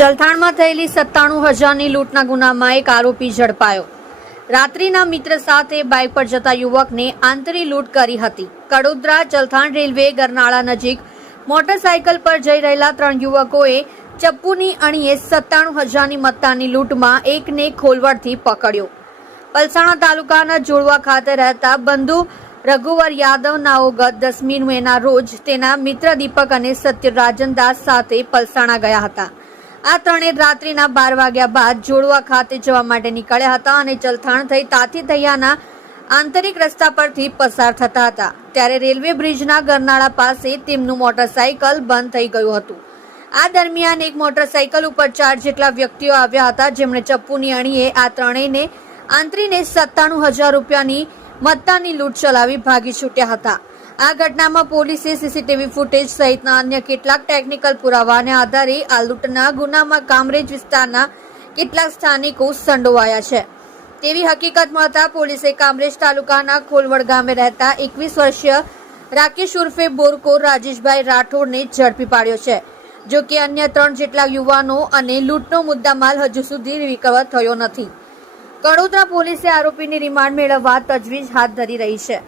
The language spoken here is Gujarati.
જલથાણમાં થયેલી સત્તાણું હજારની લૂંટના ગુનામાં એક આરોપી ઝડપાયો. રાત્રિના મિત્ર સાથે બાઇક પર જતા યુવકને આંતરી લૂંટ કરી હતી. કડોદરા જલથાણ રેલવે ગરનાળા નજીક મોટરસાયકલ પર જઈ રહેલા ત્રણ યુવકોએ ચપ્પુની અણીએ સત્તાણું હજારની મત્તાની લૂંટમાં એકને ખોલવડથી પકડ્યો. પલસાણા તાલુકાના જોડવા ખાતે રહેતા બંધુ રઘુવર યાદવ નાઓ ગત દસમી મેના રોજ તેના મિત્ર દીપક અને સત્યરાજન દાસ સાથે પલસાણા ગયા હતા. આ ત્રણે રાત્રિના બાર વાગ્યા બાદ જોડવા ખાતે જવા માટે નીકળ્યા હતા અને ચલથાણ થઈ તાથી થયાના આંતરિક રસ્તા પરથી પસાર થતા હતા. ત્યારે રેલવે બ્રિજના ગરનાળા પાસે તેમનું મોટરસાયકલ બંધ થઈ ગયું હતું. આ દરમિયાન એક મોટરસાયકલ ઉપર ચાર જેટલા વ્યક્તિઓ આવ્યા હતા. જેમણે ચપ્પુની અણીએ આ ત્રણેયને આંતરીને સત્તાણું હજાર રૂપિયાની મત્તાની લૂંટ ચલાવી ભાગી છૂટ્યા હતા. આ ઘટનામાં પોલીસે સીસીટીવી ફૂટેજ સહિતના અન્ય કેટલાક ટેકનિકલ પુરાવાને આધારે આ લૂંટના ગુનામાં કામરેજ વિસ્તારના કેટલાક સ્થાનિકો સંડોવાયા છે. તેવી હકીકત મળતા પોલીસે કામરેજ તાલુકાના ખોલવડ ગામે રહેતા એકવીસ વર્ષીય રાકેશ ઉર્ફે બોરકો રાજેશભાઈ રાઠોડને ઝડપી પાડ્યો છે, જો કે અન્ય ત્રણ જેટલા યુવાનો અને લૂંટનો મુદ્દામાલ હજુ સુધી રિકવર થયો નથી. કડોદરા પોલીસે આરોપીની રિમાન્ડ મેળવવા તજવીજ હાથ ધરી રહી છે.